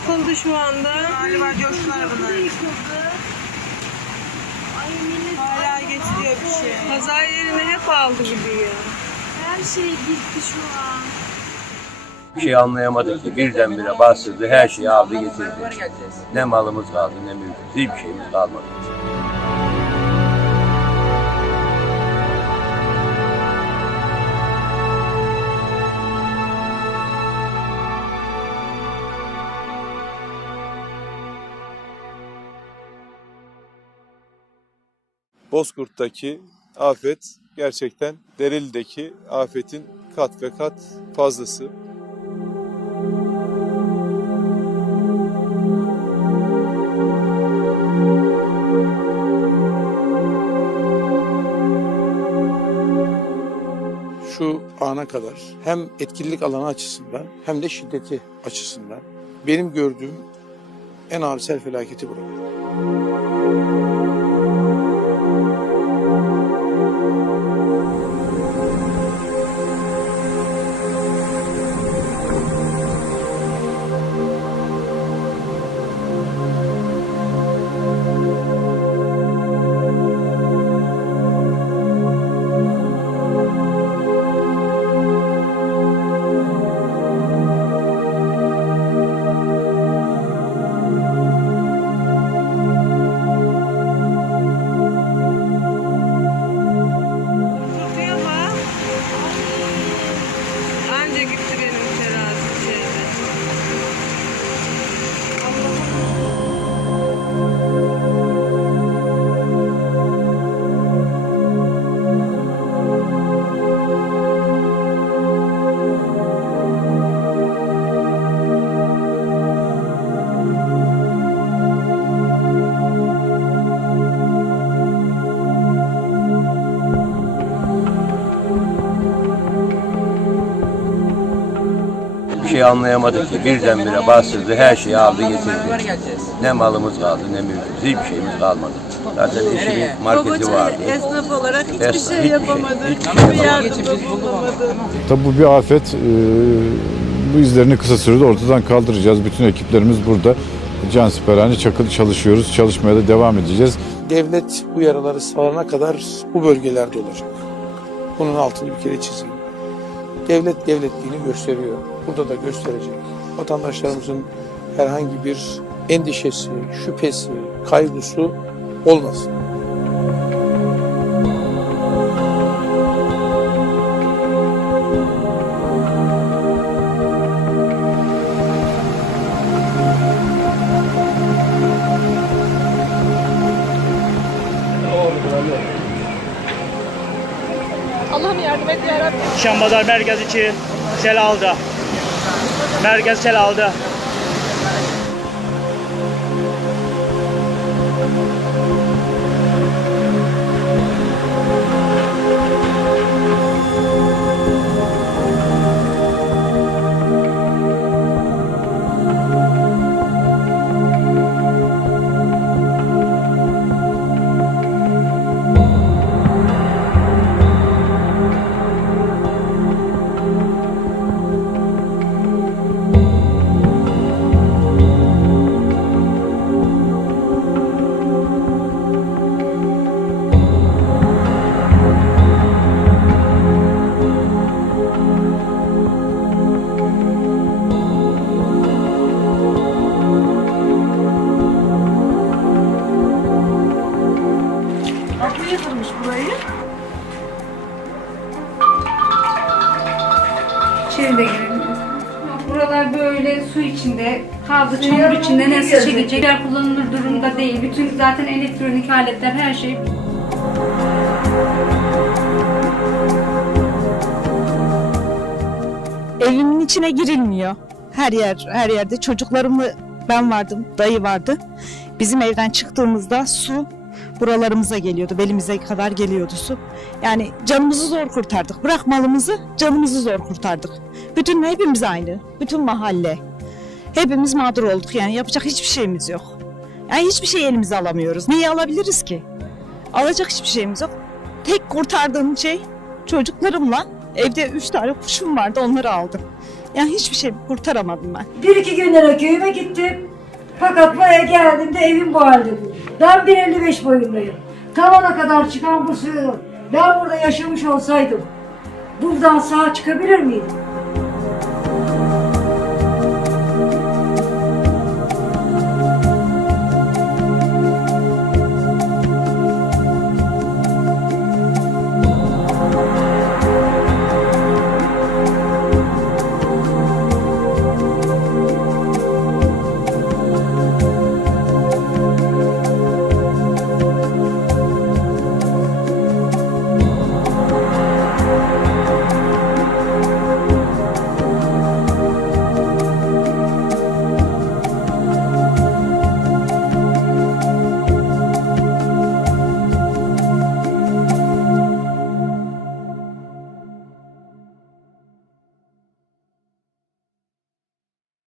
yıkıldı şu anda. Galiba coşkular bunlar. Yıkıldı. Ay millet Hala getiriyor bir şey. Pazar yerini hep aldı gidiyor. her şey gitti şu an. Bir şey anlayamadık ki birdenbire bastırdı, her şeyi aldı getirdi. Ne malımız kaldı ne mülkümüz, hiçbir şeyimiz kalmadı. Bozkurt'taki afet gerçekten Dereli'deki afetin kat ve kat fazlası. şu ana kadar hem etkililik alanı açısından hem de şiddeti açısından benim gördüğüm en ağır sel felaketi burada. Bir şey anlayamadık ki birdenbire bastırdı, her şeyi aldı getirdi. Ne malımız kaldı ne mülkümüz, hiçbir şeyimiz kalmadı. Zaten eşimin marketi vardı. esnaf olarak hiçbir Esnaf, şey hiçbir şey, yapamadık. hiçbir şey Hiçbir yardımda bulunamadık. Tabii bu bir afet. Ee, Bu izlerini kısa sürede ortadan kaldıracağız. Bütün ekiplerimiz burada. Cansiperhane çakıl çalışıyoruz. Çalışmaya da devam edeceğiz. Devlet bu yaraları sarana kadar bu bölgelerde olacak. Bunun altını bir kere çizeyim. Devlet devletliğini gösteriyor. Burada da gösterecek. Vatandaşlarımızın herhangi bir endişesi, şüphesi, kaygısı olmasın. Şambadar merkez için sel aldı. Merkez sel Buralar böyle su içinde, kaldı çamur içinde nasıl çekecek? Yer kullanılır durumda değil. Bütün zaten elektronik aletler her şey Evimin içine girilmiyor. Her yer, her yerde çocuklarımla ben vardım, dayı vardı. Bizim evden çıktığımızda su buralarımıza geliyordu, belimize kadar geliyordu su. Yani canımızı zor kurtardık. Bırak malımızı, canımızı zor kurtardık. Bütün hepimiz aynı, bütün mahalle. Hepimiz mağdur olduk yani yapacak hiçbir şeyimiz yok. Yani hiçbir şey elimize alamıyoruz. Neyi alabiliriz ki? Alacak hiçbir şeyimiz yok. Tek kurtardığım şey çocuklarımla Evde üç tane kuşum vardı onları aldım. Yani hiçbir şey kurtaramadım ben. Bir iki günlere köyüme gittim. Fakat buraya geldiğimde evim bu halde. Ben 1.55 boyundayım. Tavana kadar çıkan bu suyu ben burada yaşamış olsaydım buradan sağ çıkabilir miydim?